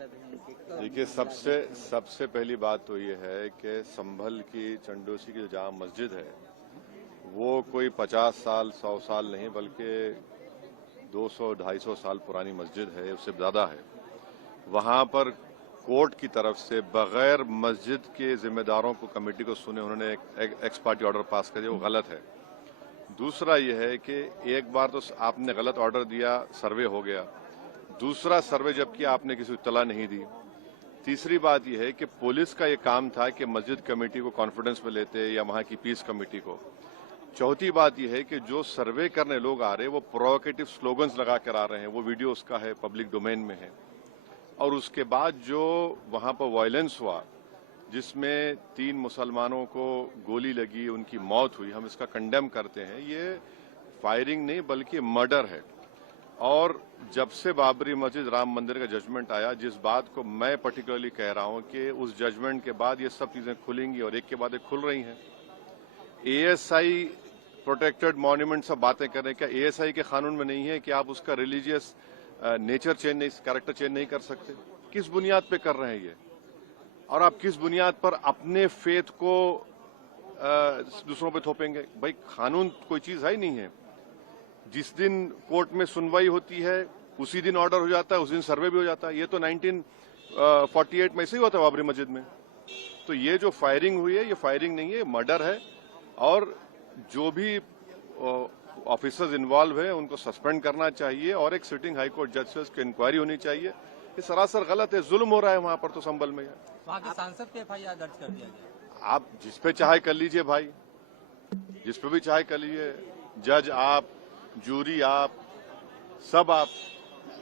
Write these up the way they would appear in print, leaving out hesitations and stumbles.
मकसद है उनके? देखिए, सबसे पहली बात तो ये है कि संभल की चंडोसी की जो जामा मस्जिद है वो कोई 50 साल 100 साल नहीं बल्कि 200-250 साल पुरानी मस्जिद है, उससे ज्यादा है। वहां पर कोर्ट की तरफ से बगैर मस्जिद के जिम्मेदारों को, कमेटी को सुने उन्होंने एक एक्स पार्टी ऑर्डर पास कर दिया, वो गलत है। दूसरा ये है कि एक बार तो आपने गलत ऑर्डर दिया, सर्वे हो गया। दूसरा सर्वे जबकि आपने किसी को इत्तला नहीं दी। तीसरी बात यह है कि पुलिस का ये काम था कि मस्जिद कमेटी को कॉन्फिडेंस में लेते या वहां की पीस कमेटी को। चौथी बात यह है कि जो सर्वे करने लोग आ रहे हैं वो प्रोवोकेटिव स्लोगन्स लगा कर आ रहे हैं, वो वीडियो उसका है, पब्लिक डोमेन में है। और उसके बाद जो वहां पर वायलेंस हुआ जिसमें 3 मुसलमानों को गोली लगी, उनकी मौत हुई, हम इसका कंडेम करते हैं। ये फायरिंग नहीं बल्कि मर्डर है। और जब से बाबरी मस्जिद राम मंदिर का जजमेंट आया, जिस बात को मैं पर्टिकुलरली कह रहा हूं कि उस जजमेंट के बाद ये सब चीजें खुलेंगी और एक के बाद एक खुल रही हैं। एएसआई प्रोटेक्टेड मॉन्यूमेंट सब बातें कर रहे हैं, क्या एएसआई के कानून में नहीं है कि आप उसका रिलीजियस नेचर चेंज नहीं, कैरेक्टर चेंज नहीं कर सकते? किस बुनियाद पे कर रहे हैं ये? और आप किस बुनियाद पर अपने फेथ को दूसरों पे थोपेंगे? भाई, कानून कोई चीज है ही नहीं है। जिस दिन कोर्ट में सुनवाई होती है उसी दिन ऑर्डर हो जाता है, उस दिन सर्वे भी हो जाता है। ये तो 1948 में ऐसे ही हुआ था बाबरी मस्जिद में। तो ये जो फायरिंग हुई है ये फायरिंग नहीं है, मर्डर है। और जो भी ऑफिसर्स इन्वॉल्व है उनको सस्पेंड करना चाहिए और एक सिटिंग हाईकोर्ट जज की इंक्वायरी होनी चाहिए। ये सरासर गलत है, जुल्म हो रहा है वहां पर। तो संभल में वहां के सांसद पे एफआईआर दर्ज कर दिया गया। आप जिस पे चाहे कर लीजिए भाई, जिस पे भी चाहे कर लीजिए, जज आप, जूरी आप, सब आप,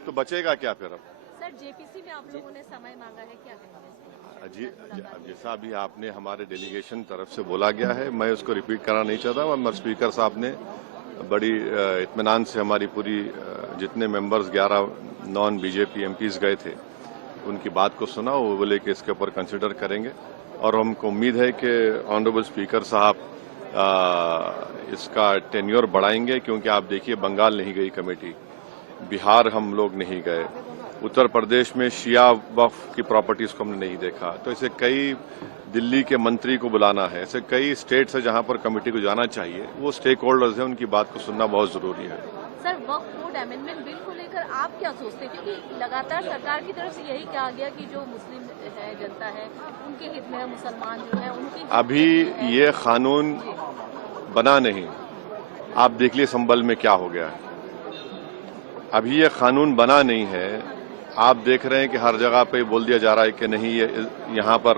तो बचेगा क्या फिर? अब सर, जेपीसी में आप लोगों ने समय मांगा है, क्या कहेंगे? जी, जैसा अभी आपने हमारे डेलीगेशन तरफ से बोला गया है, मैं उसको रिपीट करना नहीं चाहता। मगर स्पीकर साहब ने बड़ी इत्मीनान से हमारी पूरी जितने मेंबर्स 11 नॉन बीजेपी एमपीज गए थे उनकी बात को सुना। वो बोले कि इसके ऊपर कंसिडर करेंगे और हमको उम्मीद है कि ऑनरेबल स्पीकर साहब इसका टेन्योर बढ़ाएंगे। क्योंकि आप देखिए, बंगाल नहीं गई कमेटी, बिहार हम लोग नहीं गए, उत्तर प्रदेश में शिया वक्फ की प्रॉपर्टीज को हमने नहीं देखा। तो ऐसे कई, दिल्ली के मंत्री को बुलाना है, ऐसे कई स्टेट्स है जहां पर कमेटी को जाना चाहिए। वो स्टेक होल्डर्स हैं, उनकी बात को सुनना बहुत जरूरी है। सर, वक्फ बोर्ड अमेंडमेंट बिल को लेकर आप क्या सोचते हैं? क्योंकि लगातार सरकार की तरफ से यही कहा गया कि जो मुस्लिम है, जनता है, उनके हित में है, मुसलमान जो है उनके। अभी ये कानून बना नहीं, आप देख लिए संभल में क्या हो गया है। अभी ये कानून बना नहीं है। आप देख रहे हैं कि हर जगह पे बोल दिया जा रहा है कि नहीं, ये यहाँ पर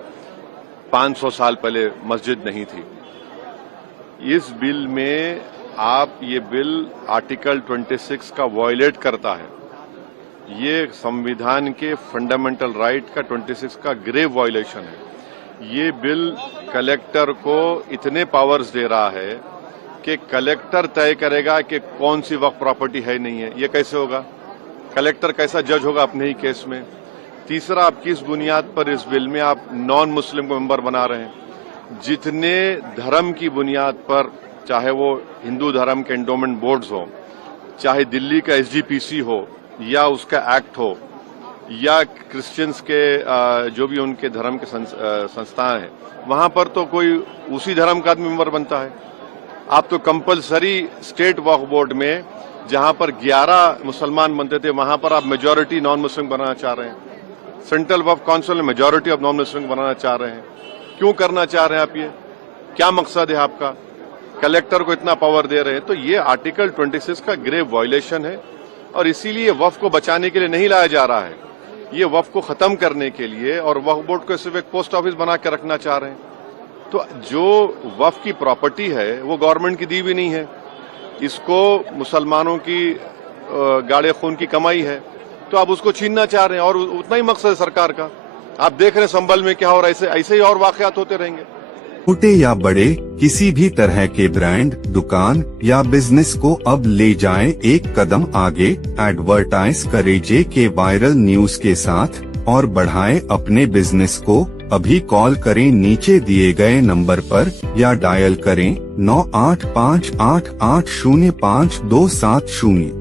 500 साल पहले मस्जिद नहीं थी। इस बिल में ये बिल आर्टिकल 26 का वायलेट करता है। ये संविधान के फंडामेंटल राइट का 26 का ग्रेव वायलेशन है। ये बिल कलेक्टर को इतने पावर्स दे रहा है कि कलेक्टर तय करेगा कि कौन सी वक्फ प्रॉपर्टी है नहीं है। ये कैसे होगा? कलेक्टर कैसा जज होगा अपने ही केस में? तीसरा, आप किस बुनियाद पर इस बिल में आप नॉन मुस्लिम को मेंबर बना रहे हैं? जितने धर्म की बुनियाद पर, चाहे वो हिंदू धर्म के एंडोमेंट बोर्ड्स हो, चाहे दिल्ली का एसजीपीसी हो या उसका एक्ट हो, या क्रिश्चियंस के जो भी उनके धर्म के संस्थाएं हैं, वहां पर तो कोई उसी धर्म का आदमी मेंबर बनता है। आप तो कंपलसरी स्टेट वक्फ बोर्ड में जहां पर 11 मुसलमान बनते थे, वहां पर आप मेजॉरिटी नॉन मुस्लिम बनाना चाह रहे हैं। सेंट्रल वक्फ काउंसिल में मेजॉरिटी ऑफ नॉन मुस्लिम बनाना चाह रहे हैं। क्यों करना चाह रहे हैं आप? ये क्या मकसद है आपका? कलेक्टर को इतना पावर दे रहे हैं। तो ये आर्टिकल 26 का ग्रेव वायलेशन है और इसीलिए वक्फ को बचाने के लिए नहीं लाया जा रहा है। ये वक्फ को खत्म करने के लिए, और वक्फ बोर्ड को सिर्फ एक पोस्ट ऑफिस बना के रखना चाह रहे हैं। तो जो वक्फ की प्रॉपर्टी है वो गवर्नमेंट की दी भी नहीं है, इसको मुसलमानों की गाड़े खून की कमाई है, तो आप उसको छीनना चाह रहे हैं। और उतना ही मकसद है सरकार का। आप देख रहे हैं संभल में क्या हो रहा है। ऐसे ही और वाकयात होते रहेंगे। छोटे या बड़े किसी भी तरह के ब्रांड, दुकान या बिजनेस को अब ले जाएं एक कदम आगे। एडवर्टाइज करें JK वायरल न्यूज के साथ और बढ़ाएं अपने बिजनेस को। अभी कॉल करें नीचे दिए गए नंबर पर या डायल करें 9858805270।